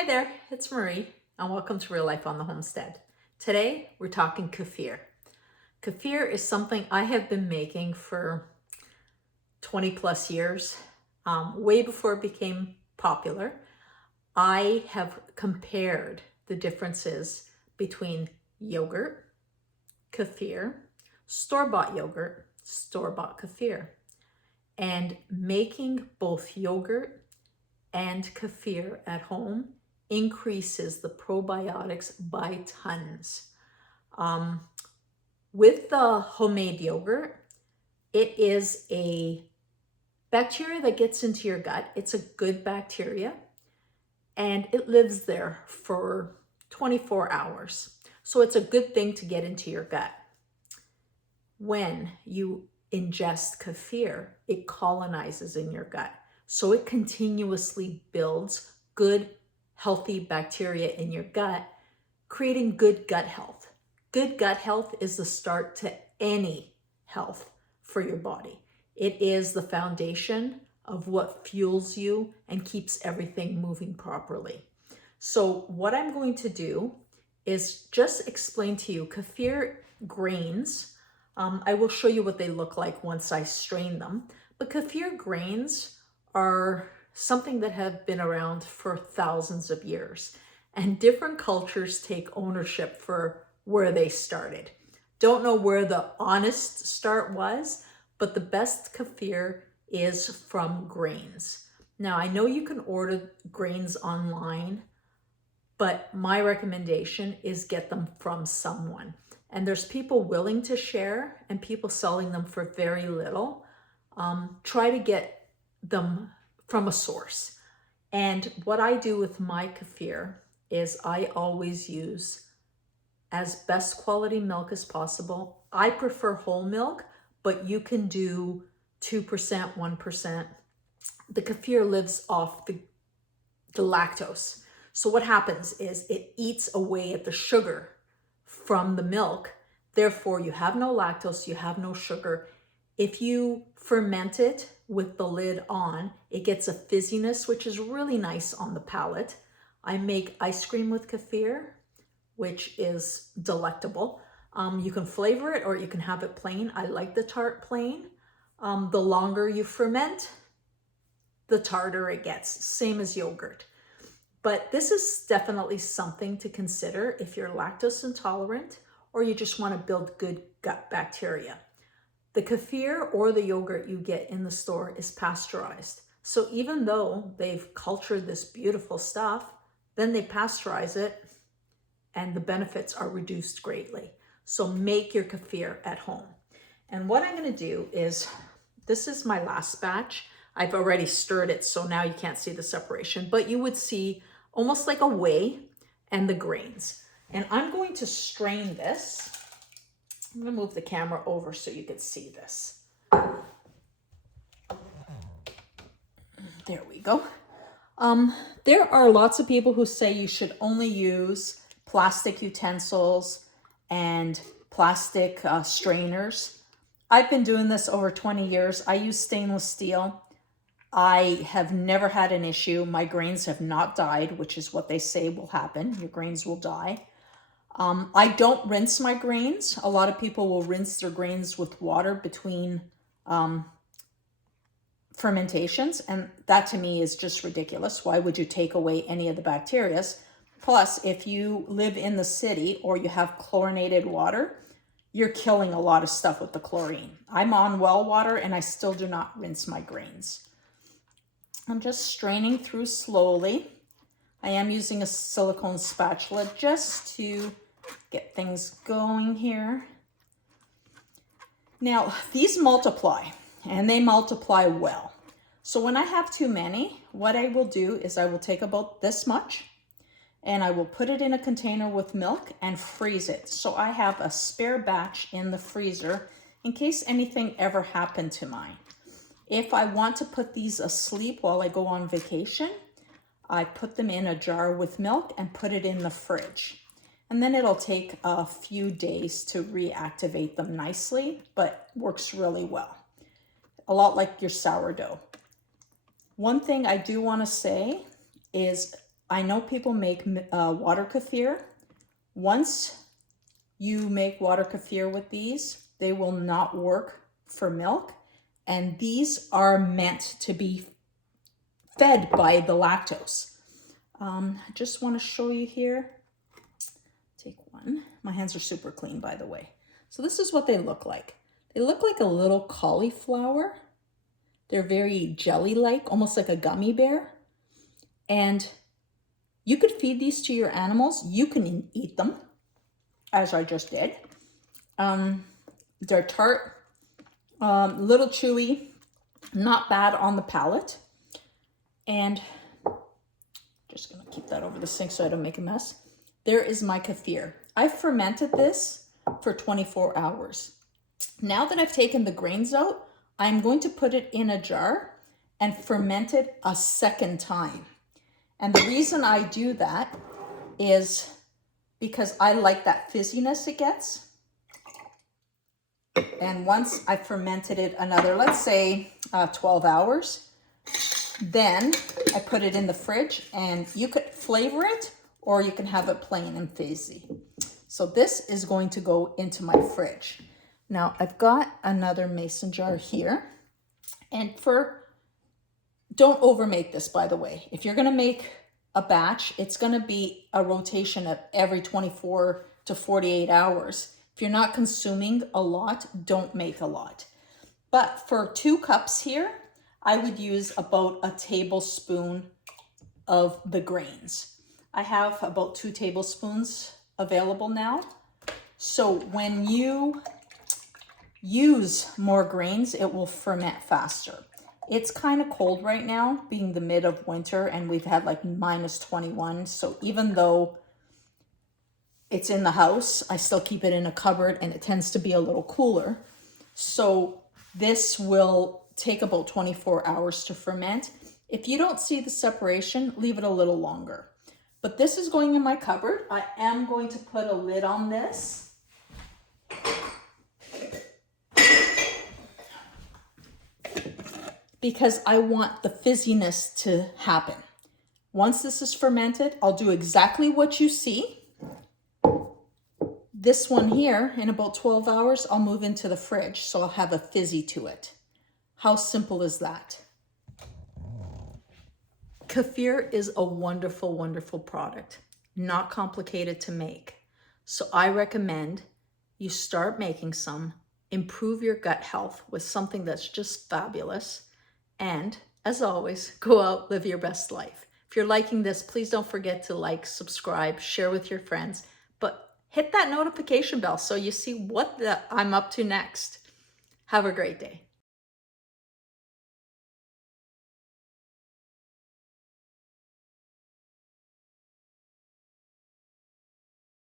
Hi there, it's Marie, and welcome to Real Life on the Homestead. Today, we're talking kefir. Kefir is something I have been making for 20 plus years, way before it became popular. I have compared the differences between yogurt, kefir, store-bought yogurt, store-bought kefir, and making both yogurt and kefir at home increases the probiotics by tons. With the homemade yogurt, it is a bacteria that gets into your gut. It's a good bacteria, and it lives there for 24 hours. So it's a good thing to get into your gut. When you ingest kefir, it colonizes in your gut. So it continuously builds good, healthy bacteria in your gut, creating good gut health. Good gut health is the start to any health for your body. It is the foundation of what fuels you and keeps everything moving properly. So what I'm going to do is just explain to you kefir grains. I will show you what they look like once I strain them. But kefir grains are something that have been around for thousands of years. And different cultures take ownership for where they started. Don't know where the honest start was, but the best kefir is from grains. Now, I know you can order grains online, but my recommendation is get them from someone. And there's people willing to share and people selling them for very little. Try to get them from a source. And what I do with my kefir is I always use as best quality milk as possible. I prefer whole milk, but you can do 2%, 1%. The kefir lives off the lactose. So what happens is it eats away at the sugar from the milk. Therefore, you have no lactose, you have no sugar. If you ferment it with the lid on, it gets a fizziness, which is really nice on the palate. I make ice cream with kefir, which is delectable. You can flavor it or you can have it plain. I like the tart plain. The longer you ferment, the tartar it gets, same as yogurt. But this is definitely something to consider if you're lactose intolerant or you just want to build good gut bacteria. The kefir or the yogurt you get in the store is pasteurized. So even though they've cultured this beautiful stuff, then they pasteurize it and the benefits are reduced greatly. So make your kefir at home. And what I'm going to do is, this is my last batch. I've already stirred it, so now you can't see the separation, but you would see almost like a whey and the grains. And I'm going to strain this. I'm going to move the camera over so you can see this. There we go. There are lots of people who say you should only use plastic utensils and plastic strainers. I've been doing this over 20 years. I use stainless steel. I have never had an issue. My grains have not died, which is what they say will happen. Your grains will die. I don't rinse my grains. A lot of people will rinse their grains with water between fermentations, and that to me is just ridiculous. Why would you take away any of the bacteria? Plus, if you live in the city or you have chlorinated water, you're killing a lot of stuff with the chlorine. I'm on well water and I still do not rinse my grains. I'm just straining through slowly. I am using a silicone spatula just to get things going here. Now, these multiply, and they multiply well. So when I have too many, what I will do is I will take about this much, and I will put it in a container with milk and freeze it. So I have a spare batch in the freezer in case anything ever happened to mine. If I want to put these asleep while I go on vacation, I put them in a jar with milk and put it in the fridge. And then it'll take a few days to reactivate them nicely, but works really well. A lot like your sourdough. One thing I do want to say is I know people make water kefir. Once you make water kefir with these, they will not work for milk. And these are meant to be fed by the lactose. I just want to show you here. Take one. My hands are super clean, by the way. So this is what they look like. They look like a little cauliflower. They're very jelly-like, almost like a gummy bear. And you could feed these to your animals. You can eat them, as I just did. They're tart, little chewy, not bad on the palate. And just gonna keep that over the sink so I don't make a mess. There is my kefir. I fermented this for 24 hours. Now that I've taken the grains out, I'm going to put it in a jar and ferment it a second time. And the reason I do that is because I like that fizziness it gets. And once I fermented it another, let's say 12 hours, then I put it in the fridge, and you could flavor it or you can have it plain and fizzy. So this is going to go into my fridge. Now I've got another mason jar here, and don't overmake this, by the way. If you're gonna make a batch, it's gonna be a rotation of every 24 to 48 hours. If you're not consuming a lot, don't make a lot. But for 2 cups here, I would use about a tablespoon of the grains. I have about 2 tablespoons available now. So when you use more grains, it will ferment faster. It's kind of cold right now, being the mid of winter, and we've had like -21. So even though it's in the house, I still keep it in a cupboard, and it tends to be a little cooler. So this will take about 24 hours to ferment. If you don't see the separation, leave it a little longer. But this is going in my cupboard. I am going to put a lid on this. Because I want the fizziness to happen. Once this is fermented, I'll do exactly what you see. This one here, in about 12 hours, I'll move into the fridge, so I'll have a fizzy to it. How simple is that? Kefir is a wonderful, wonderful product, not complicated to make. So I recommend you start making some, improve your gut health with something that's just fabulous. And as always, go out, live your best life. If you're liking this, please don't forget to like, subscribe, share with your friends, but hit that notification bell so you see what I'm up to next. Have a great day.